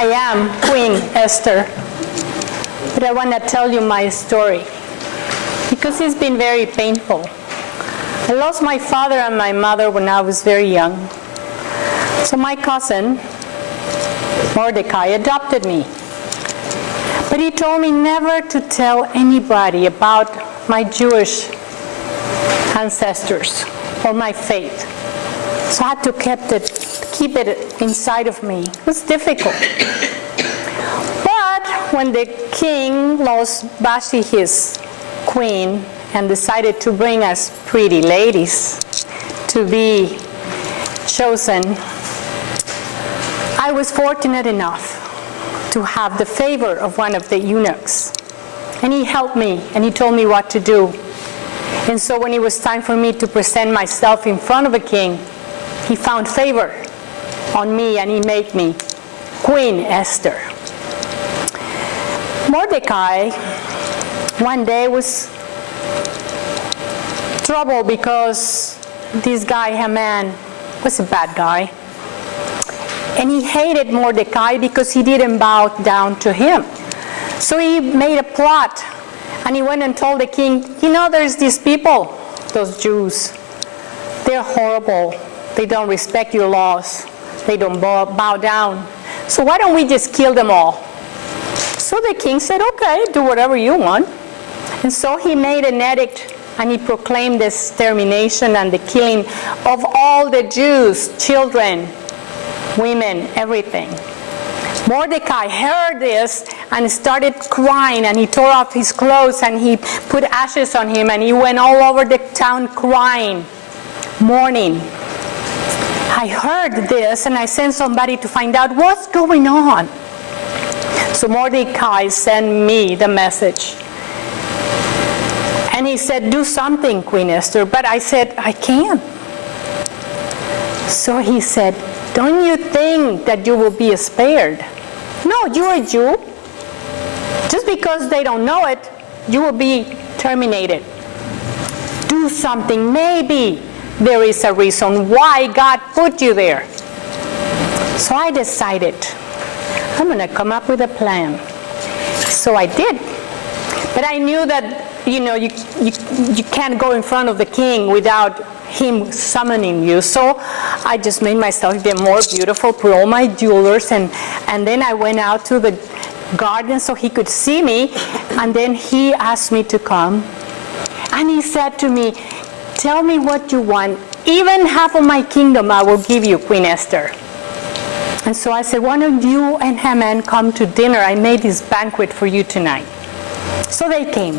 I am Queen Esther, but I want to tell you my story because it's been very painful. I lost my father and my mother when I was very young. So my cousin, Mordecai, adopted me. But he told me never to tell anybody about my Jewish ancestors or my faith. So I had to keep it inside of me. It was difficult. But when the king lost Vashti, his queen, and decided to bring us pretty ladies to be chosen, I was fortunate enough to have the favor of one of the eunuchs. And he helped me, and he told me what to do. And so when it was time for me to present myself in front of a king, he found favor on me, and he made me Queen Esther. Mordecai one day was trouble because this guy Haman was a bad guy, and he hated Mordecai because he didn't bow down to him. So he made a plot, and he went and told the king, you know, there's these people, those Jews, they're horrible, they don't respect your laws, they don't bow down, so why don't we just kill them all? So the king said, okay, do whatever you want. And so he made an edict, and he proclaimed this extermination and the killing of all the Jews, children, women, everything. Mordecai heard this and started crying, and he tore off his clothes and he put ashes on him, and he went all over the town crying, mourning. I heard this, and I sent somebody to find out what's going on. So Mordecai sent me the message. And he said, do something, Queen Esther. But I said, I can't. So he said, don't you think that you will be spared? No, you're a Jew. Just because they don't know it, you will be terminated. Do something. Maybe there is a reason why God put you there. So I decided, I'm going to come up with a plan. So I did. But I knew that, you can't go in front of the king without him summoning you. So I just made myself even more beautiful, put all my jewelers, and then I went out to the garden so he could see me, and then he asked me to come. And he said to me, tell me what you want. Even half of my kingdom I will give you, Queen Esther. And so I said, why don't you and Haman come to dinner? I made this banquet for you tonight. So they came.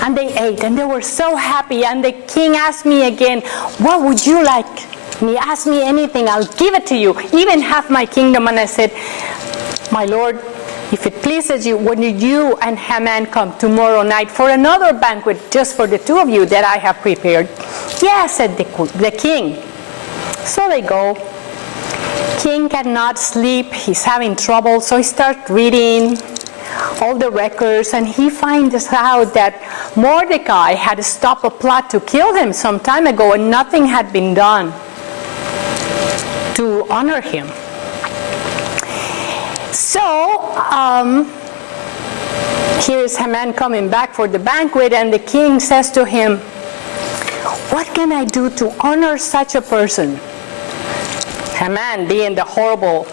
And they ate, and they were so happy. And the king asked me again, what would you like? And he asked me anything, I'll give it to you, even half my kingdom. And I said, my lord, if it pleases you, when you and Haman come tomorrow night for another banquet just for the two of you that I have prepared? Yes, said the king. So they go. King cannot sleep, he's having trouble, so he starts reading all the records, and he finds out that Mordecai had stopped a plot to kill him some time ago, and nothing had been done to honor him. So here's Haman coming back for the banquet, and the king says to him, what can I do to honor such a person? Haman, being the horrible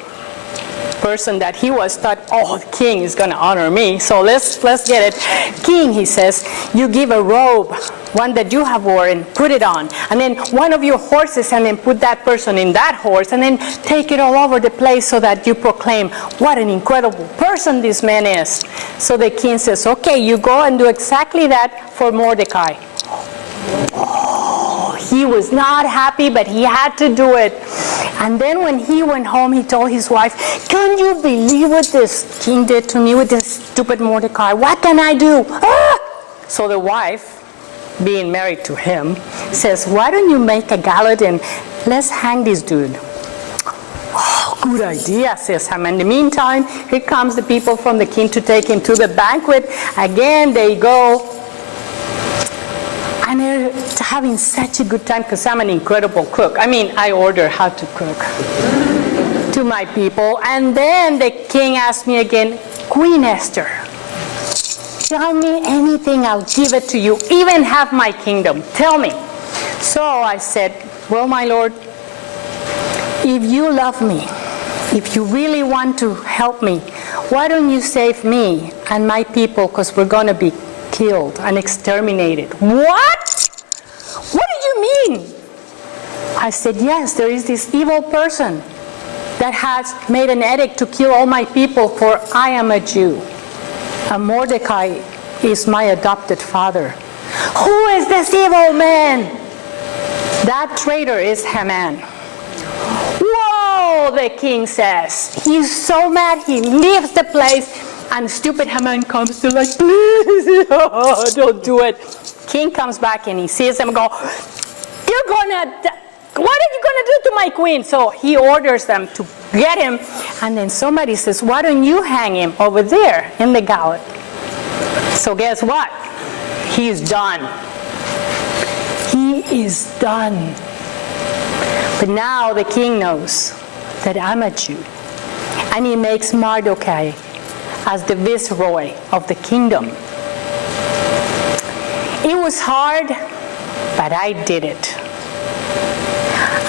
person that he was, thought, oh, the king is going to honor me, so let's get it. King, he says, you give a robe, one that you have worn, put it on, and then one of your horses, and then put that person in that horse, and then take it all over the place so that you proclaim what an incredible person this man is. So the king says, okay, you go and do exactly that for Mordecai. He was not happy, but he had to do it. And then when he went home, he told his wife, can you believe what this king did to me with this stupid Mordecai? What can I do? Ah! So the wife, being married to him, says, why don't you make a gallows and let's hang this dude? Oh, good idea, says Haman. In the meantime, here comes the people from the king to take him to the banquet. Again, they go. And they're having such a good time because I'm an incredible cook. I mean, I order how to cook. to my people. And then the king asked me again, Queen Esther, tell me anything, I'll give it to you, even half my kingdom. Tell me. So I said, well, my lord, if you love me, if you really want to help me, why don't you save me and my people, because we're going to be killed and exterminated. What? What do you mean? I said, yes, there is this evil person that has made an edict to kill all my people, for I am a Jew. And Mordecai is my adopted father. Who is this evil man? That traitor is Haman. Whoa, the king says. He's so mad, he leaves the place, and stupid Haman comes to like, please, don't do it. King comes back and he sees him and go, you're gonna, what are you gonna do to my queen? So he orders them to get him, and then somebody says, why don't you hang him over there in the gallows? So guess what? He's done. He is done. But now the king knows that I'm a Jew, and he makes Mordecai as the viceroy of the kingdom. It was hard, but I did it.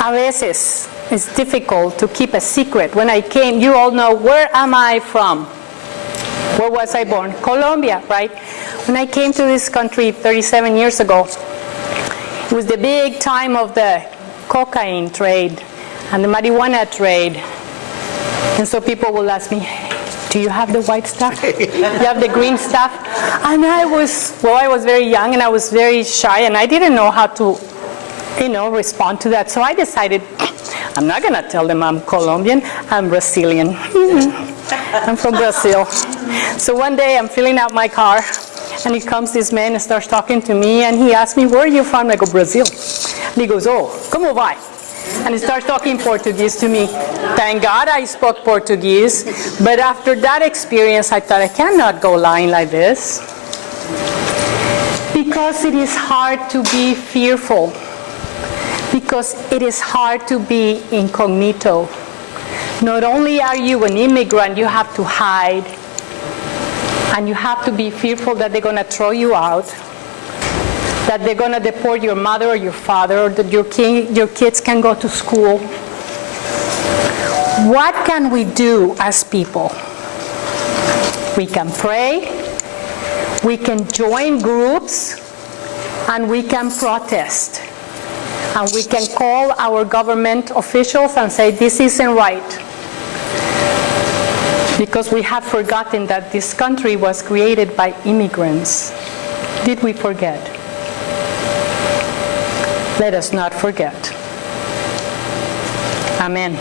A veces it's difficult to keep a secret. When I came, you all know, where am I from? Where was I born? Colombia, right? When I came to this country 37 years ago, it was the big time of the cocaine trade and the marijuana trade. And so people will ask me, do you have the white stuff? Do you have the green stuff? And I was very young and I was very shy and I didn't know how to, respond to that. So I decided, I'm not going to tell them I'm Colombian, I'm Brazilian. I'm from Brazil. So one day I'm filling out my car and he comes this man and starts talking to me and he asks me, where are you from? I go, Brazil. And he goes, oh, como vai? And he starts talking Portuguese to me. Thank God I spoke Portuguese. But after that experience, I thought, I cannot go lying like this. Because it is hard to be fearful. Because it is hard to be incognito. Not only are you an immigrant, you have to hide. And you have to be fearful that they're going to throw you out, that they're going to deport your mother or your father, or that your kids can go to school. What can we do as people? We can pray, we can join groups, and we can protest. And we can call our government officials and say, this isn't right. Because we have forgotten that this country was created by immigrants. Did we forget? Let us not forget. Amen.